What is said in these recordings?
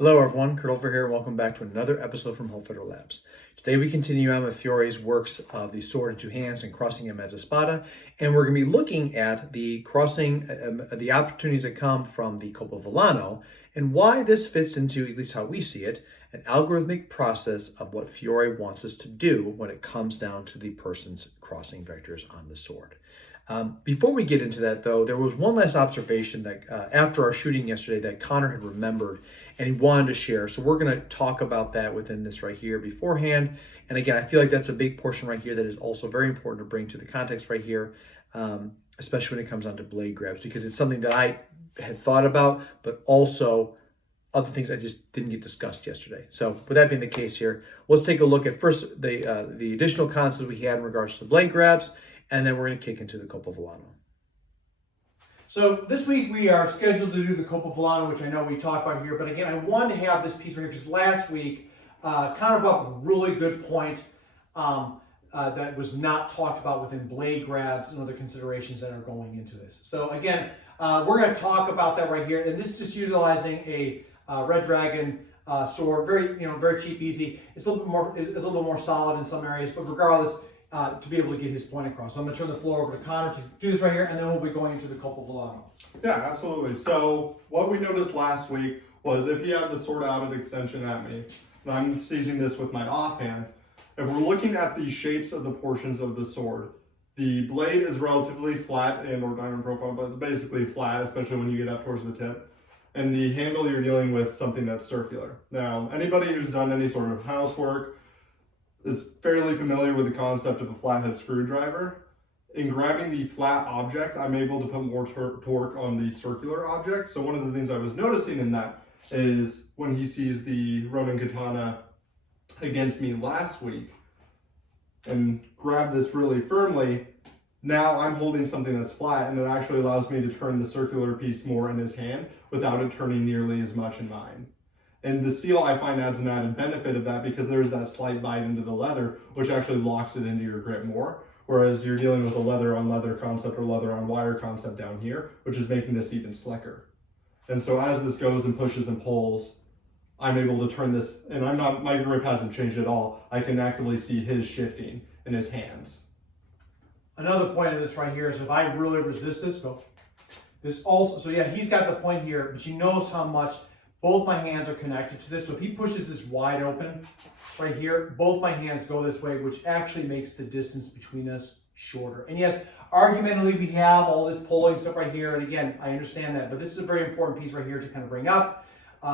Hello everyone, Kurt Holfer here, and welcome back to another episode from Holfer Labs. Today we continue on with Fiore's works of the sword in two hands and crossing a mezza spada, and we're going to be looking at the crossing, the opportunities that come from the Colpo del Villano, and why this fits into, at least how we see it, an algorithmic process of what Fiore wants us to do when it comes down to the person's crossing vectors on the sword. Before we get into that, though, there was one last observation that after our shooting yesterday that Connor had remembered and he wanted to share. So we're going to talk about that within this right here beforehand. And again, I feel like that's a big portion right here that is also very important to bring to the context right here, especially when it comes down to blade grabs, because it's something that I had thought about, but also other things I just didn't get discussed yesterday. So with that being the case here, let's take a look at first the additional concepts we had in regards to blade grabs, and then we're going to kick into the Colpo del Villano. So this week we are scheduled to do the Colpo del Villano, which I know we talked about here. But again, I wanted to have this piece right here because last week Connor brought up a really good point that was not talked about within blade grabs and other considerations that are going into this. So again, we're going to talk about that right here. And this is just utilizing a Red Dragon sword, very cheap, easy. It's a little bit more solid in some areas, but regardless, to be able to get his point across. So I'm going to turn the floor over to Connor to do this right here, and then we'll be going into the Colpo del Villano. Yeah, absolutely. So what we noticed last week was if he had the sword out at extension at me, and I'm seizing this with my offhand, if we're looking at the shapes of the portions of the sword, the blade is relatively flat or diamond profile, but it's basically flat, especially when you get up towards the tip. And the handle, you're dealing with something that's circular. Now, anybody who's done any sort of housework is fairly familiar with the concept of a flathead screwdriver. In grabbing the flat object, I'm able to put more torque on the circular object. So one of the things I was noticing in that is when he sees the Ronin katana against me last week and grabbed this really firmly, now I'm holding something that's flat, and it actually allows me to turn the circular piece more in his hand without it turning nearly as much in mine. And the steel, I find, adds an added benefit of that because there's that slight bite into the leather, which actually locks it into your grip more. Whereas you're dealing with a leather on leather concept or leather on wire concept down here, which is making this even slicker. And so as this goes and pushes and pulls, I'm able to turn this, and my grip hasn't changed at all. I can actively see his shifting in his hands. Another point of this right here is if I really resist this, so yeah, he's got the point here, but he knows how much both my hands are connected to this. So if he pushes this wide open right here, both my hands go this way, which actually makes the distance between us shorter. And yes, argumentatively, we have all this pulling stuff right here. And again, I understand that, but this is a very important piece right here to kind of bring up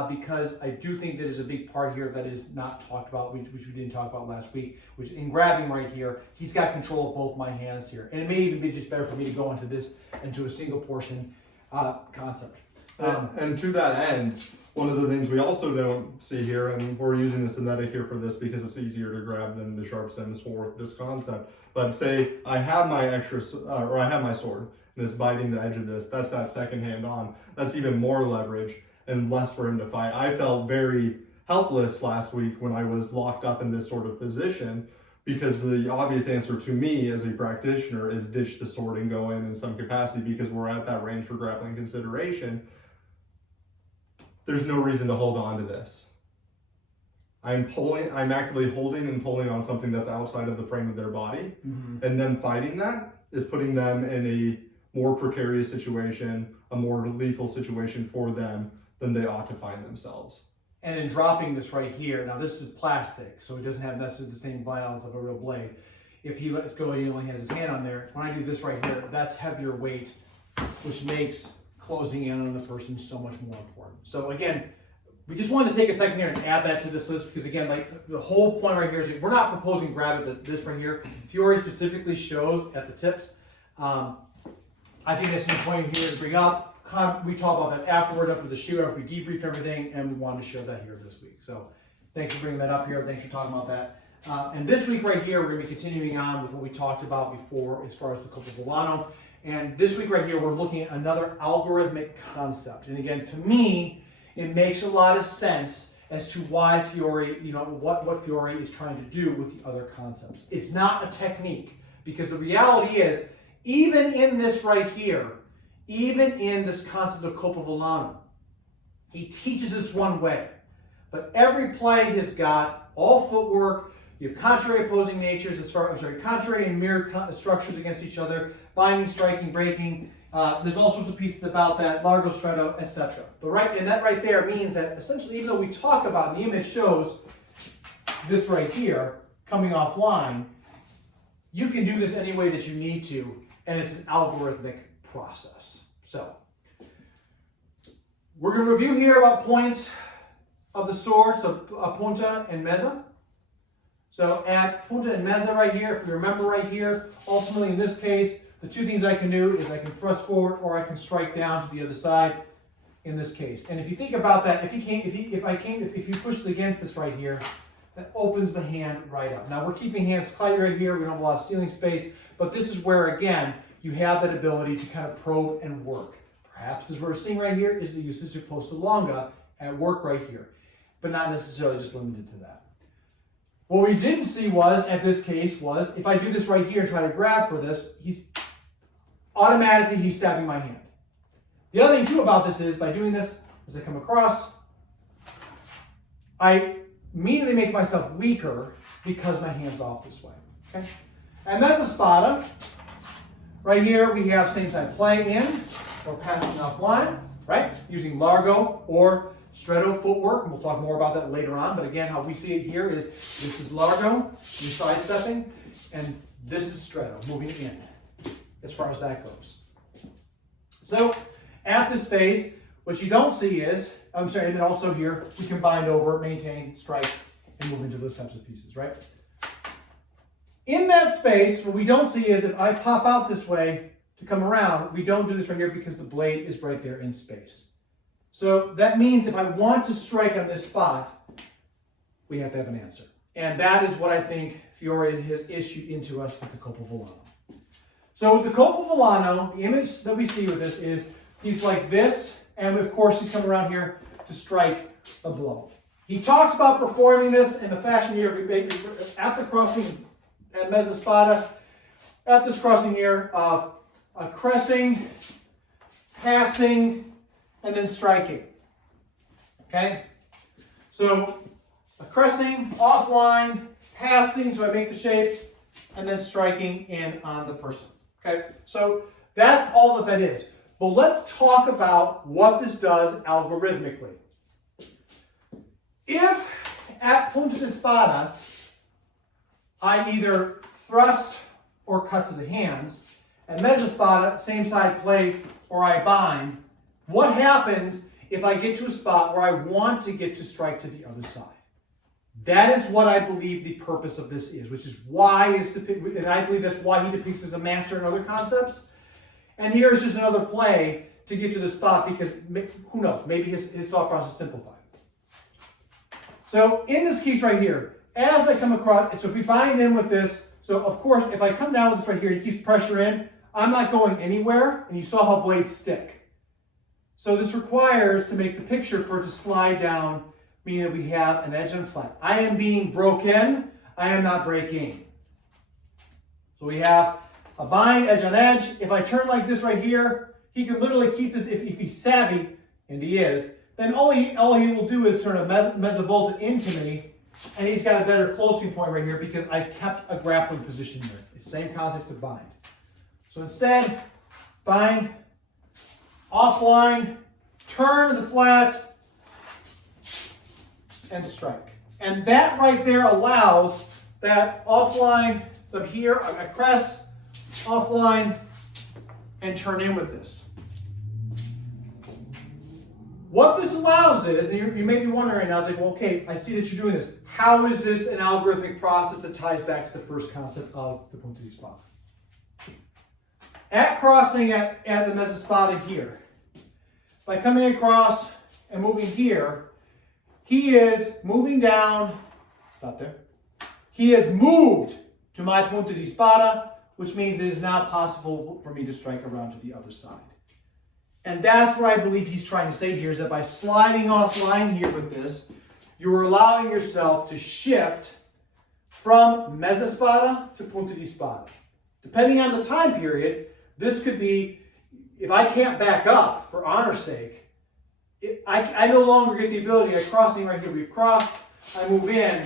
because I do think that is a big part here that is not talked about, which we didn't talk about last week, which in grabbing right here, he's got control of both my hands here. And it may even be just better for me to go into a single portion concept. And to that end, one of the things we also don't see here, and we're using the synthetic here for this because it's easier to grab than the sharp stems for this concept. But say I have my I have my sword and it's biting the edge of this. That's that second hand on. That's even more leverage and less for him to fight. I felt very helpless last week when I was locked up in this sort of position because the obvious answer to me as a practitioner is ditch the sword and go in some capacity because we're at that range for grappling consideration. There's no reason to hold on to this. I'm actively holding and pulling on something that's outside of the frame of their body. Mm-hmm. And them fighting that is putting them in a more precarious situation, a more lethal situation for them than they ought to find themselves. And in dropping this right here, now this is plastic, so it doesn't have necessarily the same balance of a real blade. If he lets go and he only has his hand on there, when I do this right here, that's heavier weight, which makes closing in on the person so much more important. So again, we just wanted to take a second here and add that to this list because again, like the whole point right here is we're not proposing grab at this right here. Fiore specifically shows at the tips. I think that's an important here to bring up. We talk about that afterward, after the shoot, after we debrief everything, and we wanted to share that here this week. So thanks for bringing that up here. Thanks for talking about that. And this week right here, we're going to be continuing on with what we talked about before as far as the Colpo del Villano. And this week right here, we're looking at another algorithmic concept. And again, to me, it makes a lot of sense as to why Fiore, what Fiore is trying to do with the other concepts. It's not a technique because the reality is, even in this right here, even in this concept of Colpo del Villano, he teaches us one way. But every play has got all footwork. You have contrary opposing natures, contrary and mirror structures against each other, binding, striking, breaking. There's all sorts of pieces about that, largo, stretto, etc. But that right there means that essentially, even though we talk about, and the image shows this right here coming offline, you can do this any way that you need to, and it's an algorithmic process. So, we're going to review here about points of the sword, so punta and mezza. So at punta and mezza right here, if you remember right here, ultimately in this case, the two things I can do is I can thrust forward or I can strike down to the other side in this case. And if you think about that, if you push against this right here, that opens the hand right up. Now we're keeping hands tight right here, we don't have a lot of ceiling space, but this is where, again, you have that ability to kind of probe and work. Perhaps as we're seeing right here is the usage of posta longa at work right here, but not necessarily just limited to that. What we didn't see was, at this case, was if I do this right here and try to grab for this, he's stabbing my hand. The other thing too about this is, by doing this, as I come across, I immediately make myself weaker because my hand's off this way. Okay? And that's a spada. Right here we have same side play in, or passing offline, right? Using largo or stretto footwork, and we'll talk more about that later on. But again, how we see it here is this is largo, you're sidestepping, and this is stretto, moving in, as far as that goes. So at this phase, what you don't see is, and then also here, we can bind over, maintain, strike, and move into those types of pieces, right? In that space, what we don't see is if I pop out this way to come around, we don't do this right here because the blade is right there in space. So that means if I want to strike on this spot, we have to have an answer. And that is what I think Fiore has issued into us with the Colpo Villano. So with the Colpo Villano, the image that we see with this is he's like this, and of course he's coming around here to strike a blow. He talks about performing this in the fashion here at the crossing at mezza spada, at this crossing here of cressing, passing, and then striking. Okay? So a cressing, offline, passing, so I make the shape, and then striking in on the person. Okay? So that's all that is. But let's talk about what this does algorithmically. If at punta de spada, I either thrust or cut to the hands, at mezza spada, same side play, or I bind, what happens if I get to a spot where I want to get to strike to the other side? That is what I believe the purpose of this is, which is why it's depicted, and I believe that's why he depicts as a master in other concepts. And here's just another play to get to the spot because, who knows, maybe his thought process is simplified. So in this case right here, as I come across, so if we bind in with this, so of course, if I come down with this right here, it keeps pressure in, I'm not going anywhere, and you saw how blades stick. So this requires to make the picture for it to slide down, meaning that we have an edge and flat. I am being broken, I am not breaking. So we have a bind, edge on edge. If I turn like this right here, he can literally keep this, if he's savvy, and he is, then all he will do is turn a mezza volta into me, and he's got a better closing point right here because I've kept a grappling position here. It's the same concept of bind. So instead, bind, offline, turn to the flat, and strike. And that right there allows that offline, so here I crest, offline, and turn in with this. What this allows is, and you may be wondering right now, it's like, well, okay, I see that you're doing this. How is this an algorithmic process that ties back to the first concept of the punta di spada? At crossing at the mezza spada here, by coming across and moving here, he is moving down, stop there, he has moved to my punta di spada, which means it is now possible for me to strike around to the other side. And that's what I believe he's trying to say here, is that by sliding offline here with this, you're allowing yourself to shift from mezza spada to punta di spada. Depending on the time period, this could be, if I can't back up for honor's sake, I no longer get the ability of crossing right here. We've crossed, I move in.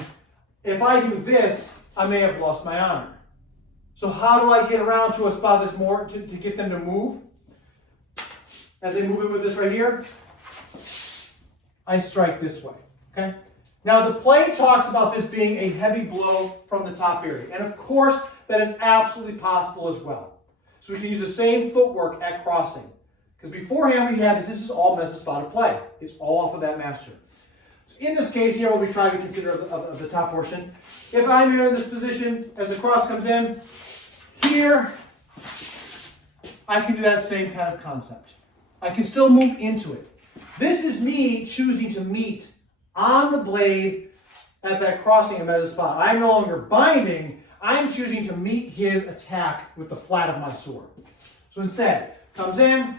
If I do this, I may have lost my honor. So how do I get around to a spot that's more, to get them to move? As they move in with this right here, I strike this way, okay? Now the play talks about this being a heavy blow from the top area. And of course, that is absolutely possible as well. So we can use the same footwork at crossing. Because beforehand we had this is all mezza spada play. It's all off of that master. So in this case here, what we try to consider of the top portion, if I'm here in this position, as the cross comes in, here, I can do that same kind of concept. I can still move into it. This is me choosing to meet on the blade at that crossing of mezza spada. I'm no longer binding, I'm choosing to meet his attack with the flat of my sword. So instead, comes in,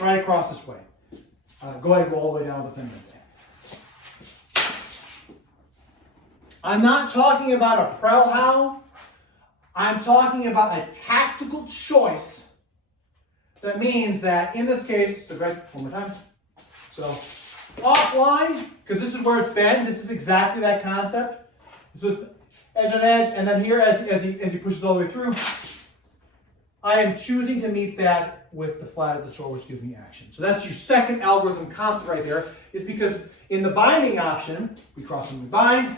right across this way. Go ahead and go all the way down the thing right there. I'm not talking about a prellhow. I'm talking about a tactical choice that means that in this case, so right, one more time. So offline, because this is where it's been, this is exactly that concept. So it's edge on edge, and then here as he pushes all the way through, I am choosing to meet that with the flat of the sword, which gives me action. So that's your second algorithm concept right there, is because in the binding option, we cross and we bind.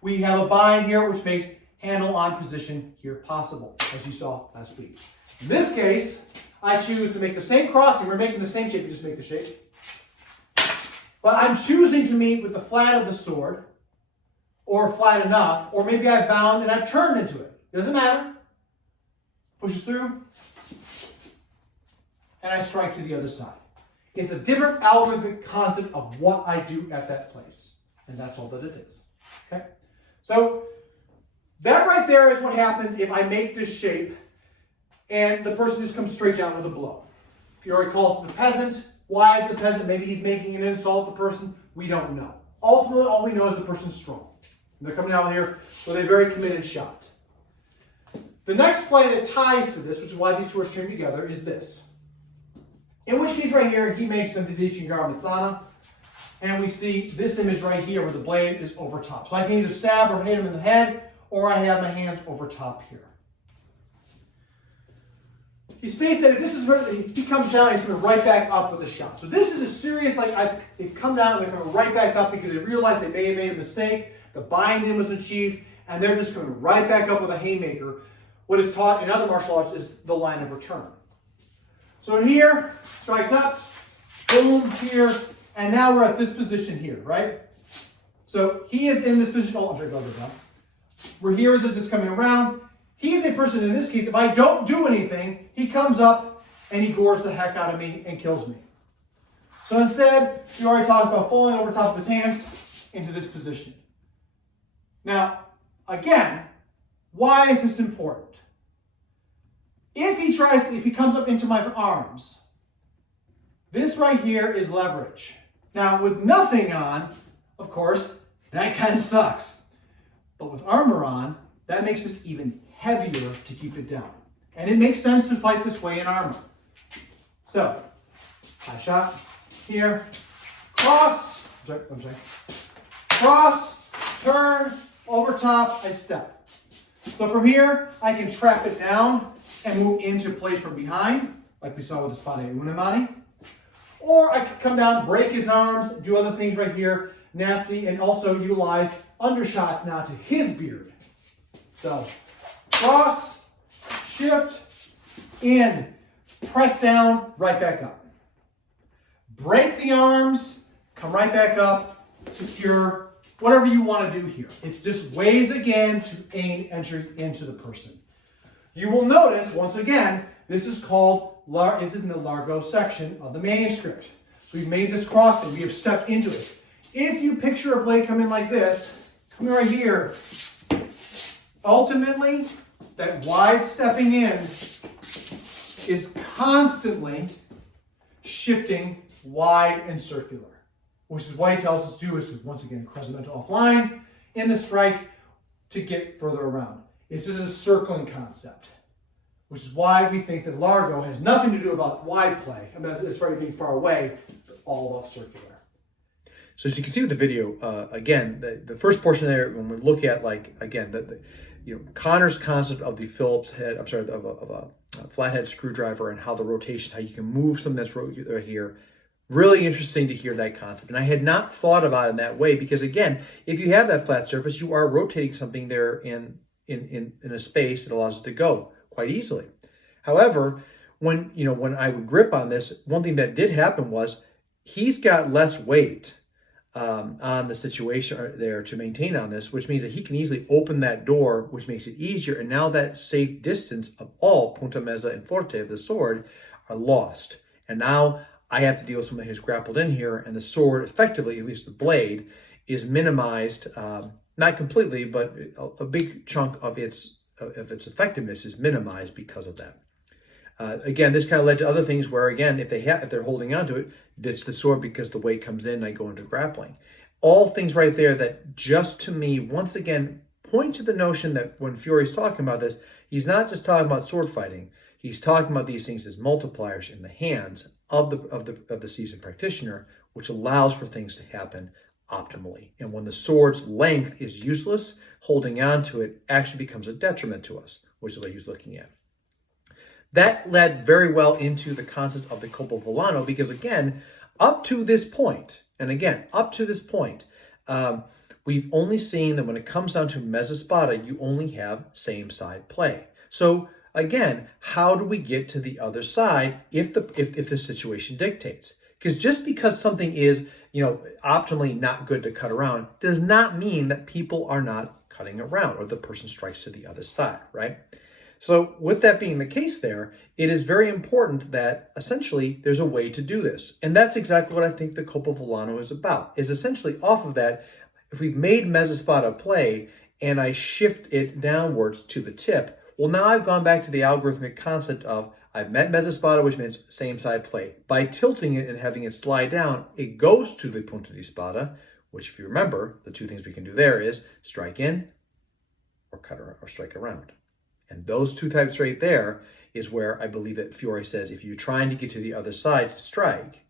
We have a bind here, which makes handle on position here possible, as you saw last week. In this case, I choose to make the same crossing. We're making the same shape, you just make the shape. But I'm choosing to meet with the flat of the sword, or flat enough, or maybe I've bound and I've turned into it. Doesn't matter. Pushes through, and I strike to the other side. It's a different algorithmic concept of what I do at that place. And that's all that it is. Okay? So that right there is what happens if I make this shape and the person just comes straight down with a blow. Fiore calls it the peasant. Why is the peasant? Maybe he's making an insult to the person. We don't know. Ultimately, all we know is the person's strong. And they're coming down here with a very committed shot. The next play that ties to this, which is why these two are streamed together, is this. In which case right here, he makes them Tedichin Garmezzana. And we see this image right here where the blade is over top. So I can either stab or hit him in the head, or I have my hands over top here. He states that if this is where he comes down, he's coming right back up with a shot. So this is a serious, they've come down and they're coming right back up because they realize they may have made a mistake, the bind-in was achieved, and they're just coming right back up with a haymaker. What is taught in other martial arts is the line of return. So in here, strikes up, boom, here, and now we're at this position here, right? So he is in this position. Oh, I'm sorry, go down. We're here, this is coming around. He's a person, in this case, if I don't do anything, he comes up and he gores the heck out of me and kills me. So instead, we already talked about falling over top of his hands into this position. Now, again, why is this important? If he comes up into my arms, this right here is leverage. Now, with nothing on, of course, that kind of sucks. But with armor on, that makes this even heavier to keep it down. And it makes sense to fight this way in armor. So, high shot, here, cross, cross, turn, over top, I step. So from here, I can trap it down and move into place from behind, like we saw with the Spada Unimani. Or I could come down, break his arms, do other things right here, nasty, and also utilize undershots now to his beard. So, cross, shift, in, press down, right back up. Break the arms, come right back up, secure, whatever you want to do here. It's just ways again to gain entry into the person. You will notice, once again, this is called, it's in the Largo section of the manuscript. So we've made this crossing, we have stepped into it. If you picture a blade come in like this, coming right here, ultimately, that wide stepping in is constantly shifting wide and circular, which is what he tells us to do, is to, once again, crescendo offline in the strike to get further around. It's just a circling concept. which is why we think that Largo has nothing to do about wide play. I mean, it's right being far away, but all about circular. So as you can see with the video, again, the first portion there, when we look at Connor's concept of the Phillips head, of a flathead screwdriver and how the rotation, how you can move something that's right here. Really interesting to hear that concept. And I had not thought about it in that way because, again, if you have that flat surface, you are rotating something there in a space that allows it to go quite easily. However, when I would grip on this, one thing that did happen was he's got less weight on the situation there to maintain on this, which means that he can easily open that door, which makes it easier. And now that safe distance of all punta, mezza, and forte of the sword are lost. And now I have to deal with somebody who's grappled in here, and the sword effectively, at least the blade, is minimized, not completely, but a big chunk of its effectiveness is minimized because of that. Again, this kind of led to other things where, again, if they're holding onto it, ditch the sword because the weight comes in and I go into grappling. All things right there that just to me, once again, point to the notion that when Fiore's talking about this, he's not just talking about sword fighting. He's talking about these things as multipliers in the hands of the seasoned practitioner, which allows for things to happen optimally. And when the sword's length is useless, holding on to it actually becomes a detriment to us, which is what he was looking at. That led very well into the concept of the Colpo del Villano because, again, up to this point, we've only seen that when it comes down to mezza spada, you only have same side play. So, again, how do we get to the other side if the situation dictates? Because just because something is, optimally not good to cut around does not mean that people are not cutting around or the person strikes to the other side, right? So with that being the case there, it is very important that essentially there's a way to do this. And that's exactly what I think the Colpo del Villano is about, is essentially off of that, if we've made mezza spada play and I shift it downwards to the tip, well, now I've gone back to the algorithmic concept of I've met mezza spada, which means same side play. By tilting it and having it slide down, it goes to the punta di spada, which if you remember, the two things we can do there is strike in or cut or strike around. And those two types right there is where I believe that Fiore says if you're trying to get to the other side to strike,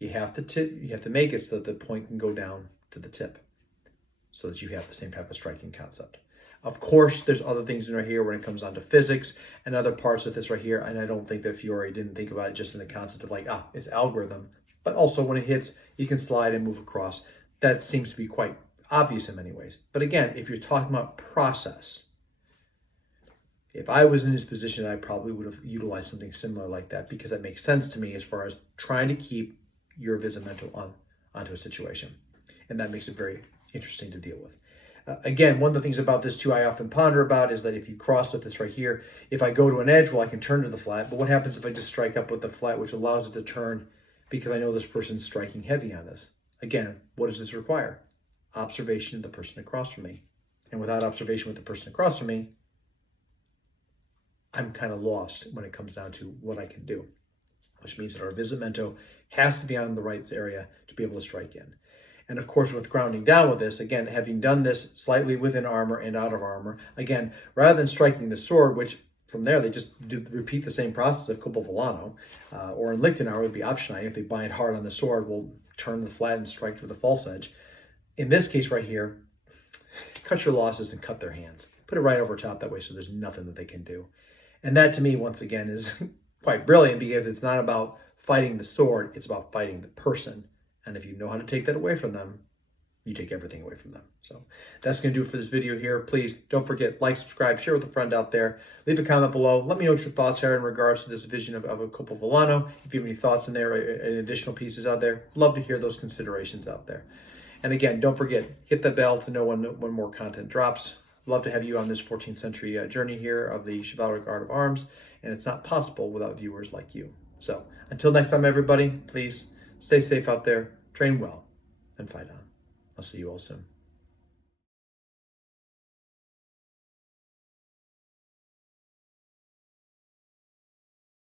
you have to make it so that the point can go down to the tip so that you have the same type of striking concept. Of course, there's other things in right here when it comes down to physics and other parts of this right here. And I don't think that Fiore didn't think about it just in the concept of it's algorithm. But also when it hits, you can slide and move across. That seems to be quite obvious in many ways. But again, if you're talking about process, if I was in his position, I probably would have utilized something similar like that because that makes sense to me as far as trying to keep your visimento onto a situation. And that makes it very interesting to deal with. Again, one of the things about this too I often ponder about is that if you cross with this right here, if I go to an edge, well, I can turn to the flat. But what happens if I just strike up with the flat, which allows it to turn because I know this person's striking heavy on this? Again, what does this require? Observation of the person across from me. And without observation with the person across from me, I'm kind of lost when it comes down to what I can do, which means that our visimento has to be on the right area to be able to strike in. And of course, with grounding down with this, again, having done this slightly within armor and out of armor, again, rather than striking the sword, which from there they just repeat the same process of Colpo del Villano, or in Lichtenauer would be Abschneiden. If they bind hard on the sword, we'll turn the flat and strike to the false edge. In this case right here, cut your losses and cut their hands. Put it right over top that way so there's nothing that they can do. And that to me, once again, is quite brilliant because it's not about fighting the sword, it's about fighting the person. And if you know how to take that away from them, you take everything away from them. So that's going to do it for this video here. Please don't forget, like, subscribe, share with a friend out there. Leave a comment below. Let me know what your thoughts are in regards to this vision of a Colpo del Villano. If you have any thoughts in there and additional pieces out there, love to hear those considerations out there. And again, don't forget, hit the bell to know when more content drops. Love to have you on this 14th century journey here of the chivalric art of arms, and it's not possible without viewers like you. So until next time, everybody, please stay safe out there, train well, and fight on. I'll see you all soon.